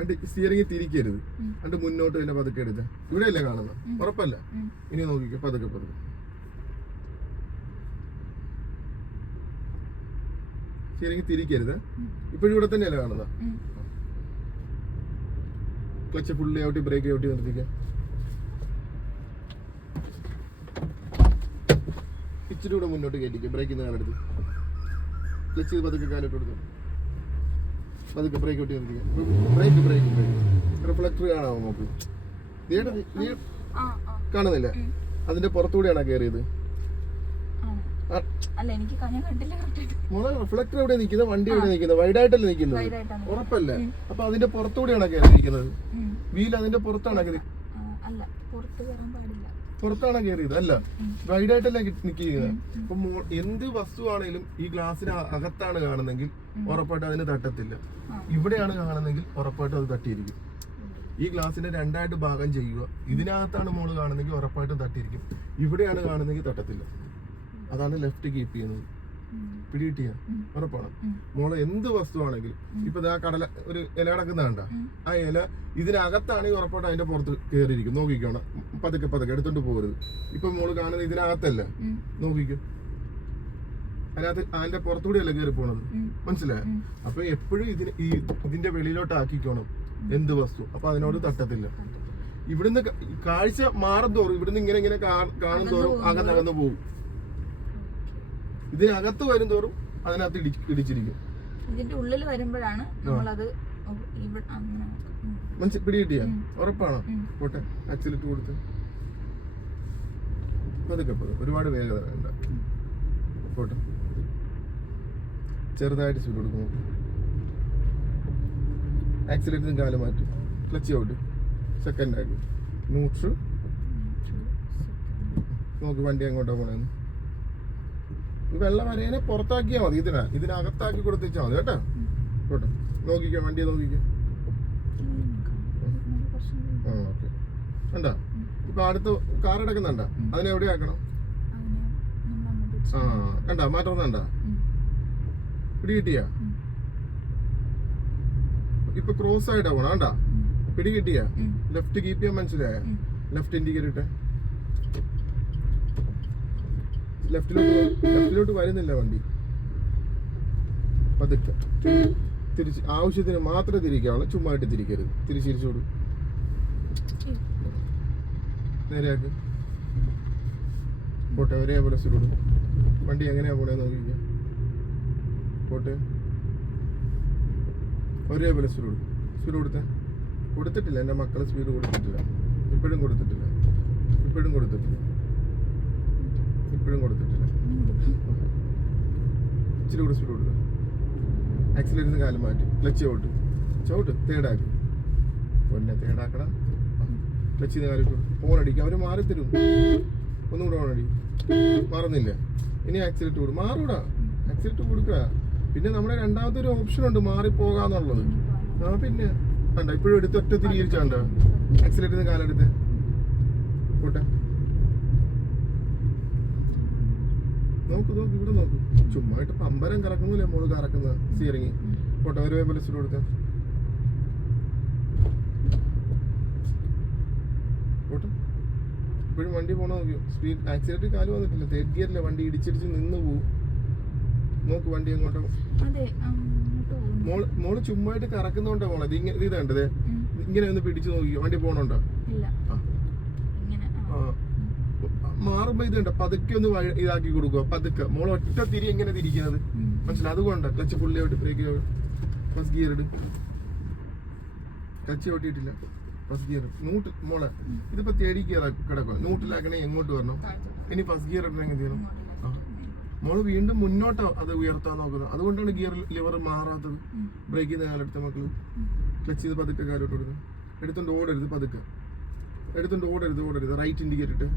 അണ്ട് സ്റ്റിയറിംഗ് തിരിക്കരുത്. അണ്ട് മുന്നോട്ട് തന്നെ പതുക്കെ എടുത്ത്. ഇവിടെയല്ലേ കാണുന്നത്? ഉറപ്പല്ല? ഇനി നോക്കിക്കോ പതുക്കെ പതുക്കെ. സ്റ്റിയറിംഗ് തിരിക്കരുത്. ഇപ്പോഴും ഇവിടെ തന്നെയല്ലേ കാണുന്നത്? ക്ലച്ച് ഫുള്ളി ഔട്ടി ബ്രേക്ക് ഔട്ടി നിർത്തിക്കാം. ഇച്ചിരി കൂടെ മുന്നോട്ട് കയറ്റിക്കും ബ്രേക്കിൽ നിന്ന് കാലെടുത്ത് ക്ലച്ച് ചെയ്ത് പതുക്കെ കാലിട്ട് കൊടുക്കും. പതുക്കെ ബ്രേക്ക് ഔട്ടി നിർത്തിക്കാം. ബ്രേക്ക് ബ്രേക്ക് ബ്രേക്ക് റിഫ്ലക്ടർ കാണാമോ നമുക്ക് കാണുന്നില്ല? അതിന്റെ പുറത്തുകൂടെയാണോ കയറിയത് അല്ല എനിക്ക് ഞാൻ കണ്ടില്ല മോളെ റിഫ്ലക്ടർ എവിടെ നിൽക്കുന്നത് വണ്ടി എവിടെ നിൽക്കുന്നത് വൈഡായിട്ടല്ലേ നിൽക്കുന്നത്? ഉറപ്പല്ലേ? അപ്പൊ അതിന്റെ പുറത്തുകൂടെയാണോ കയറിയിരിക്കുന്നത്. വീൽ അതിന്റെ പുറത്താണ് കയറി? അല്ല പുറത്ത് കയറാൻ പാടില്ല. പുറത്താണ് കയറിയത്? അല്ല. വൈഡായിട്ടല്ലേ നിൽക്കുന്നത്? അപ്പൊ എന്ത് വസ്തുവാണേലും ഈ ഗ്ലാസിന് അകത്താണ് കാണുന്നെങ്കിൽ ഉറപ്പായിട്ട് അതിന് തട്ടത്തില്ല. ഇവിടെയാണ് കാണുന്നെങ്കിൽ ഉറപ്പായിട്ട് അത് തട്ടിയിരിക്കും. ഈ ഗ്ലാസിനെ രണ്ടായിട്ട് ഭാഗം ചെയ്യുക. ഇതിനകത്താണ് മോൾ കാണുന്നെങ്കിൽ ഉറപ്പായിട്ടും തട്ടിയിരിക്കും. ഇവിടെയാണ് കാണുന്നെങ്കിൽ തട്ടത്തില്ല. അതാണ് ലെഫ്റ്റ് കീപ്പ് ചെയ്യുന്നത്. പിടികിട്ടിയ ഉറപ്പാണ്. മോളെ എന്ത് വസ്തുവാണെങ്കിലും ഇപ്പൊ ദാ കടല ഒരു ഇല കിടക്കുന്ന കണ്ട? ആ ഇല ഇതിനകത്താണെങ്കിൽ ഉറപ്പായിട്ട് അതിന്റെ പുറത്ത് കയറിയിരിക്കും നോക്കിക്കോണം പതുക്കെ പതുക്കെ എടുത്തോണ്ട് പോകരുത് ഇപ്പൊ മോൾ കാണുന്നത് ഇതിനകത്തല്ല. നോക്കിക്കോ. അതിനകത്ത് അതിന്റെ പുറത്തുകൂടി അല്ല കയറി പോണത് മനസ്സിലായ. അപ്പൊ എപ്പോഴും ഇതിന് ഈ ഇതിന്റെ വെളിയിലോട്ട് ആക്കിക്കോണം. എന്ത് വസ്തു? അപ്പൊ അതിനോട് തട്ടത്തില്ല. ഇവിടുന്ന് കാഴ്ച മാറും തോറും ഇവിടുന്ന് ഇങ്ങനെ ഇങ്ങനെ കാണും തോറും അകന്നകന്ന് പോകും. ഇതിനകത്ത് വരും തോറും അതിനകത്ത് ഇടി ഇടിച്ചിരിക്കും. ഇതിന്റെ ഉള്ളിൽ വരുമ്പോഴാണ് നമ്മളത്. മനസ്സിൽ പിടികിട്ടിയ? ഉറപ്പാണോ. പോട്ടെ അച്ചിലിട്ട് കൊടുത്ത്. പതുക്കെ പതുക്കെ. ഒരുപാട് വേഗത വേണ്ട. പോട്ടെ. ചെറുതായിട്ട് ചൂട് കൊടുക്കും. ആക്സിലേറ്റർ കാൽ മാറ്റും. Clutch out. സെക്കൻഡ് ആക്കി ന്യൂട്രൽ നോക്ക് വണ്ടി എങ്ങോട്ടാ പോണേന്ന്. ഈ വെള്ള വരേനെ പുറത്താക്കിയാൽ മതി ഇതിനെ ഇതിനകത്താക്കി കൊടുത്തിച്ചാൽ മതി കേട്ടോ? കേട്ടോ? നോക്കിക്കോ വണ്ടി നോക്കിക്കോ. ആ ഓക്കെ. കണ്ടോ? ഇപ്പൊ അടുത്ത് കാർ എടുക്കുന്നുണ്ട? അതിനെ എവിടെ ആക്കണം? ആ കണ്ട? മാറ്റുന്നുണ്ട. പിടി കിട്ടിയ? ഇപ്പൊ ക്രോസ് ആയിട്ടാ പോണ കണ്ട. പിടി കിട്ടിയ. ലെഫ്റ്റ് കീപ്പ് ചെയ്യാൻ മനസ്സിലായ. Left indicator ഇട്ടെ. ലെഫ്റ്റിലോട്ട് ലെഫ്റ്റിലോട്ട് വരുന്നില്ല വണ്ടി. പതുക്കെ. തിരി- തിരിച്ച് ആവശ്യത്തിന് മാത്രമേ തിരിക്കാവുള്ളൂ. ചുമ്മായിട്ട് തിരിക്കരുത്. തിരിച്ച് തിരിച്ചോട് നേരെയാക്ക്. പോട്ടെ ഒരേപോലെ സ്പീഡ് വണ്ടി എങ്ങനെയാ പോണേ നോക്കിക്ക പോട്ടെ. ഒരേപോലെ സ്ഥിരം സ്പീഡ് കൊടുത്തേ. കൊടുത്തിട്ടില്ല. എന്റെ മക്കളെ സ്പീഡ് കൊടുത്തിട്ടില്ല. ഇപ്പോഴും കൊടുത്തിട്ടില്ല. ഇപ്പോഴും കൊടുത്തിട്ടില്ല. ഇപ്പോഴും കൊടുത്തിട്ടില്ല. ഇച്ചിരി കൂടെ സ്പീഡ് കൊടുക്കുക ആക്സിലേറ്ററിന് കാലം മാറ്റി. ക്ലച്ച് ചവിട്ട്. ചവിട്ട്. തേടാക്കി പൊന്നെ തേടാക്കട ക്ലച്ച് ചെയ്ത് ഫോൺ അടിക്കുക അവർ മാറി തരും. ഒന്നും കൂടെ ഫോൺ അടി മാറുന്നില്ല? ഇനി ആക്സിലേറ്റ് കൊടുക്കും മാറൂടാ. ആക്സിലേറ്റ് കൊടുക്കുക പിന്നെ നമ്മുടെ രണ്ടാമത്തെ ഒരു ഓപ്ഷൻ ഉണ്ട്. മാറി പോകാന്നുള്ളത് ആ പിന്നെ. കണ്ട? ഇപ്പോഴും എടുത്ത് ഒറ്റ തിരിച്ചാണ്ട ആക്സിലേറ്ററിന് കാലെടുത്ത്. പോട്ടെ. നോക്ക് നോക്ക് ഇവിടെ നോക്ക്. ചുമ്മായിട്ട് പമ്പരം കറക്കുന്നില്ലേ മോൾ കറക്കുന്ന സീറിങ് പോട്ടെ ഒരു പോലെ സ്പീഡ് കൊടുത്ത. ഇപ്പോഴും വണ്ടി പോണ നോക്കിയോ? സ്പീഡ് ആക്സിഡന്റ് കാൽ വന്നിട്ടില്ല. തേർഡ് ഗിയറിലെ വണ്ടി ഇടിച്ചിടിച്ച് നിന്ന് പോവും. നോക്ക് വണ്ടി അങ്ങോട്ടോ മോൾ മോൾ ചുമ്മായിട്ട് കറക്കുന്നോണ്ടാ മോളെ ഇത് ഇങ്ങനെ ഇത് കണ്ടത്. ഇങ്ങനെ ഒന്ന് പിടിച്ചു നോക്കിയോ വണ്ടി പോണുണ്ടോ? ആ. മാറുമ്പോ ഇത് കണ്ടോ പതുക്കെ ഒന്ന് ഇതാക്കി കൊടുക്കുക. പതുക്കെ. മോൾ ഒറ്റ തിരി എങ്ങനെ തിരിക്കുന്നത്. മനസ്സിലായി അതുകൊണ്ട് clutch fully out brake first gear ഇട്. ക്ലച്ച് ഓട്ടിട്ടില്ല ഫസ്റ്റ് ഗിയർ നൂട്ട് മോളെ ഇതിപ്പോ തേടി ഗിയർ കിടക്കുക നൂട്ടിലാക്കണേ എങ്ങോട്ട് വരണം? ഇനി ഫസ്റ്റ് ഗിയർ ഇടണം എങ്ങനെ ചെയ്യണം? മോൾ വീണ്ടും മുന്നോട്ടോ അത് ഉയർത്താൻ നോക്കുന്നത്. അതുകൊണ്ടാണ് ഗിയർ ലിവർ മാറാത്തത്. ബ്രേക്ക് ചെയ്ത് കാലെടുത്ത മക്കൾ. ക്ലച്ച് ചെയ്ത് പതുക്കെ കാലോട്ട് കൊടുക്കുന്നത് എടുത്തോണ്ട് ഓടരുത് പതുക്കെ. എടുത്തോണ്ട് ഓടരുത് ഓടരുത്. റൈറ്റ് ഇൻഡിക്കേറ്റ് ഇട്ട്.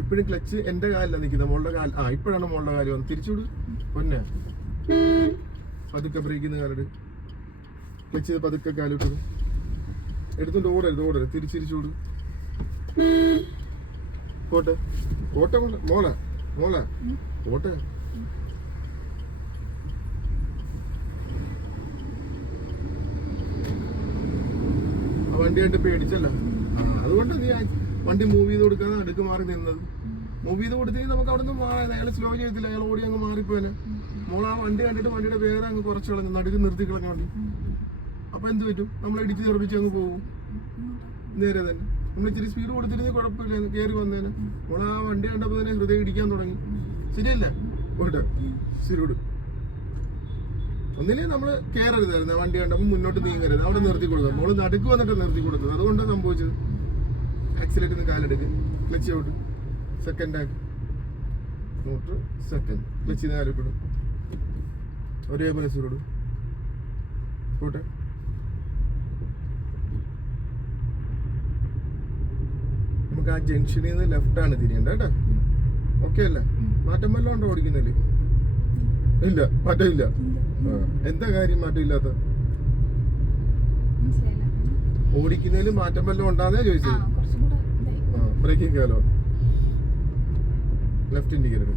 ഇപ്പോഴും ക്ലച്ച് എന്റെ കാലിലാണ് നിൽക്കുന്നത് മോളുടെ കാല ആ ഇപ്പോഴാണ് മോളുടെ കാൽ വന്നത്. തിരിച്ചുവിട് പൊന്നെ. പതുക്കെ ബ്രേക്ക് കാലട്. ക്ലച്ച് പതുക്കെ കാലോട്ട് ഇട്. എടുത്തോണ്ട് ഓടരുത് ഓടരുത് തിരിച്ചിരിച്ചുവിട് പോട്ടെ. പോട്ടെ മോളെ. മോളെ. പോട്ടെ. വണ്ടിയായിട്ട് പേടിച്ചല്ല. അതുകൊണ്ട് നീ വണ്ടി മൂവ് ചെയ്ത് കൊടുക്കാതെ അടുക്ക് മാറി നിന്നത്. മൂവ് ചെയ്ത് കൊടുത്തെങ്കിൽ നമുക്ക് അവിടെ നിന്ന് മാറാൻ അയാൾ സ്ലോ ചെയ്തില്ല. അയാൾ ഓടി അങ്ങ് മാറിപ്പോനെ മോൾ ആ വണ്ടി കണ്ടിട്ട് വണ്ടിയുടെ വേറെ അങ്ങ് കുറച്ച് കളഞ്ഞു നടുക്ക് നിർത്തി കളഞ്ഞ വണ്ടി. അപ്പൊ എന്ത് പറ്റും? നമ്മൾ ഇടിച്ച് തെറിപ്പിച്ച് അങ്ങ് പോകും നേരെ തന്നെ. നമ്മൾ ഇച്ചിരി സ്പീഡ് കൊടുത്തിരുന്നെങ്കിൽ കുഴപ്പമില്ല. കയറി വന്നേനെ. മോൾ ആ വണ്ടി കണ്ടപ്പോൾ തന്നെ ഹൃദയം ഇടിക്കാൻ തുടങ്ങി. ശരിയല്ല? പോട്ടെ. ശരിയോട് ഒന്നിനെ നമ്മൾ കയറരുതായിരുന്നു വണ്ടി കണ്ടപ്പോൾ മുന്നോട്ട് നീങ്ങരുത്. അവിടെ നിർത്തി കൊടുക്കുക മോൾ നടുക്ക് വന്നിട്ട് നിർത്തി കൊടുത്തത്. അതുകൊണ്ടാണ് സംഭവിച്ചത്. ആക്സിലേറ്റ് കാലെടുക്ക് ക്ലച്ച് ഔട്ട്. സെക്കൻഡ് ആക്ക്. നോട്ട് സെക്കൻഡ് ക്ലച്ച് നിന്ന് കാലിപ്പിടും ഒരേപോലെ സ്പീഡ് പോട്ടെ. നമുക്ക് ആ ജംഗ്ഷനിൽ നിന്ന് ലെഫ്റ്റ് ആണ് തിരിയേണ്ടത് കേട്ടോ. ഓക്കെ അല്ലേ? മാറ്റം വല്ലതും ഉണ്ടോ ഓടിക്കുന്നില്ലേ ഇല്ല മാറ്റമില്ല. എന്താ കാര്യം മാറ്റമില്ലാത്ത? ഓടിക്കുന്നതിൽ മാറ്റം വല്ലതും ഉണ്ടാന്നേ ചോദിച്ചത്. ബ്രേക്കിംഗ് കേലോ ലെഫ്റ്റ് ഇൻഡിക്കേറ്റർ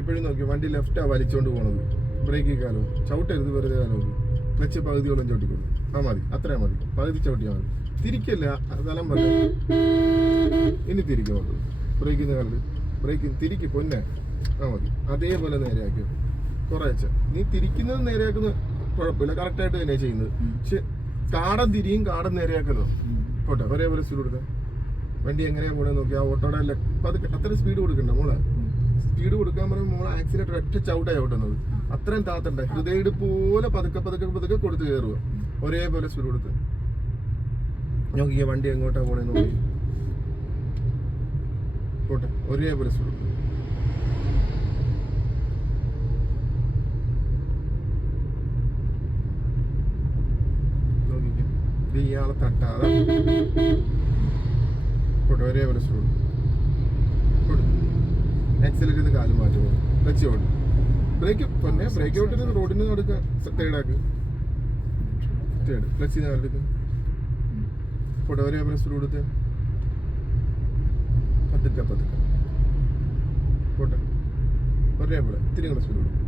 ഇപ്പോഴും നോക്കി വണ്ടി ലെഫ്റ്റാ വലിച്ചോണ്ട് പോണത്. ബ്രേക്കിംഗ് കാലോ ചവിട്ടരുത് വെറുതെ കാലോ ക്ലച്ച് പകുതിയോളം ചവിട്ടിക്കൊള്ളു ആ മതി അത്രയും മതി. പകുതി ചവിട്ടിയാൽ മതി. തിരിക്കല്ല സ്ഥലം പറഞ്ഞു ഇനി തിരിക്കുന്നുണ്ട് ബ്രേക്കിന്ന് കാലത്ത് ബ്രേക്കിന് തിരിക്ക് പൊന്നെ. ആ മതി. അതേപോലെ നേരെയാക്കി കുറേച്ച നീ തിരിക്കുന്നത് നേരെയാക്കുന്ന കുഴപ്പമില്ല. കറക്റ്റായിട്ട് തന്നെയാണ് ചെയ്യുന്നത്. പക്ഷെ കാടം തിരിയും കാടം നേരെയാക്കലോ പോട്ടെ ഒരേപോലെ സ്പീഡ് കൊടുക്കാം. വണ്ടി എങ്ങനെയാ പോണേ നോക്കി ആ ഓട്ടോടെ പതുക്കെ അത്ര സ്പീഡ് കൊടുക്കണ്ട മോളെ. സ്പീഡ് കൊടുക്കാൻ പറയുമ്പോൾ മോളെ ആക്സിഡന്റ് ഒറ്റ ചവിട്ടായി ഓട്ടുന്നത് അത്രയും താത്തണ്ട. ഹൃദയ പോലെ പതുക്കെ പതുക്കെ പതുക്കെ കൊടുത്ത് കയറുക ഒരേപോലെ സ്പീഡ് കൊടുത്ത്. നോക്കിയ വണ്ടി എങ്ങോട്ടാ പോണേ നോക്കി. പോട്ടെ ഒരേപോലെ സ്പീഡ് കൊടുത്ത് നോക്കിക്കേ ഇത് ഇയാളെ തട്ടാതെ ഒരേപോലെ എക്സലേറ്റ് കൊടുത്ത് ആക്സിലേറ്റ് ചെയ്ത് കാലും മാറ്റുമോ വെച്ച് ഓടും ബ്രേക്ക് പിന്നെ ബ്രേക്ക് ഔട്ടിന് റോഡിന് നടക്കുക തേടാക്ക് തേട് ക്ലച്ച് ചെയ്ത് കാലെടുക്ക് പോട്ടെ ഒരേപോലെ സ്പീഡ് കൊടുത്ത് പതുക്കെ പതുക്കെ. പോട്ടെ. ഒരേപോലെ ഇത്തിരി കൂടെ സ്പീഡ് കൊടുക്കും.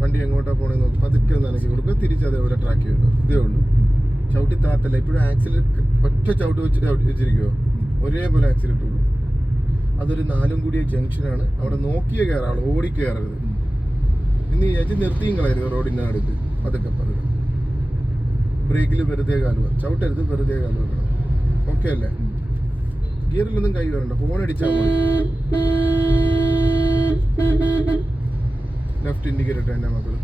വണ്ടി എങ്ങോട്ടാ പോണേ നോക്കും. പതുക്കെ ഒന്ന് അനക്കി കൊടുക്കുക തിരിച്ച് അതേപോലെ ട്രാക്ക് ചെയ്യുക ഇതേ ഉള്ളൂ. ചവിട്ടി താത്തല്ല. ഇപ്പോഴും ആക്സിൽ ഒറ്റ ചവിട്ട് വെച്ചിട്ട് വെച്ചിരിക്കുമോ ഒരേപോലെ ആക്സിൽ ഇട്ടുള്ളൂ അതൊരു നാലും കൂടിയ ജംഗ്ഷനാണ് അവിടെ നോക്കിയ കയറാണ് ഓടി കയറരുത് ഇനി ചേച്ചി നിർത്തിയും കളയരുത് റോഡിന്റെ അടുത്ത് പതുക്കെ പതുക്കെ. ബ്രേക്കിൽ വെറുതെ കാലുക ചവിട്ടരുത്. വെറുതെ കാലുവ വെക്കണം. ഓക്കെ അല്ലേ? ഗിയറിലൊന്നും കൈ വരണ്ട. ഫോൺ അടിച്ചാൽ മതി. ലെഫ്റ്റ് ഇൻഡിക്കേറ്റർ എന്റെ മക്കൾ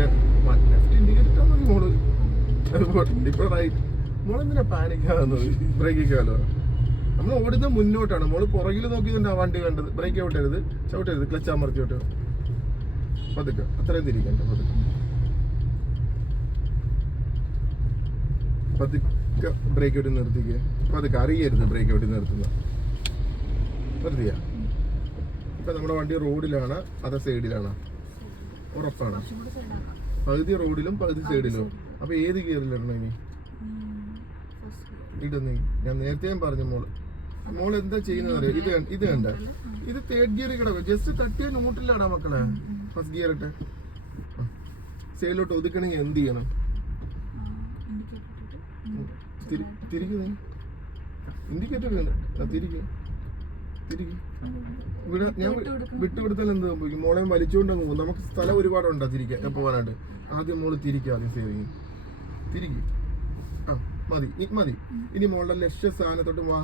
ലെഫ്റ്റ് മോൾ. നമ്മൾ ഓടുന്ന മുന്നോട്ടാണ്. മോൾ പുറകിൽ നോക്കിയതുകൊണ്ട് ആ വണ്ടി കണ്ടത്. ബ്രേക്ക് ഔട്ടരുത് ചവിട്ടരുത് ക്ലച്ച് അമർത്തി വിട്ടോ പതുക്കെ. അത്രയും തിരിക്കണ്ട പതുക്കെ. പതുക്കെ ബ്രേക്ക് ഔട്ടി നിർത്തിക്കുക പതുക്കെ അറിയരുത് ബ്രേക്ക് ഔട്ടി നിർത്തുന്ന. നിർത്തിയ. ഇപ്പൊ നമ്മുടെ വണ്ടി റോഡിലാണ് അത് സൈഡിലാണ്. ഉറപ്പാണ്. പകുതി റോഡിലും പകുതി സൈഡിലും. അപ്പൊ ഏത് ഗിയറിലിടണം ഇനി? ഇടുന്നേ. ഞാൻ നേരത്തെയും പറഞ്ഞു മോൾ. മോൾ എന്താ ചെയ്യുന്നത് അറിയാം? ഇത് ഇത് കണ്ട. ഇത് തേർഡ് ഗിയർ കിടക്കും. ജസ്റ്റ് തട്ടിയ നോട്ടില്ലാടാ മക്കളെ. ഫസ്റ്റ് ഗിയർ ഇട്ടെ. സൈഡിലോട്ട് ഒതുക്കണെങ്കിൽ എന്ത് ചെയ്യണം? തിരി- തിരിക്ക് നീ. ഇൻഡിക്കേറ്റർ തിരിക്ക്. ഇവിടെ ഞാൻ വിട്ടുകൊടുത്താൽ എന്ത് സംഭവിക്കും? മോളെ വലിച്ചുകൊണ്ട് അങ്ങ് പോകും. നമുക്ക് സ്ഥലം ഒരുപാടുണ്ടോ തിരിക്കാൻ? പോകാനായിട്ട്. ആദ്യം മോൾ തിരിക്കുക ആദ്യം സേവിങ് തിരിക്ക്. ആ മതി. മതി. ഇനി മോളുടെ ലക്ഷ്യ സ്ഥാനത്തോട്ട്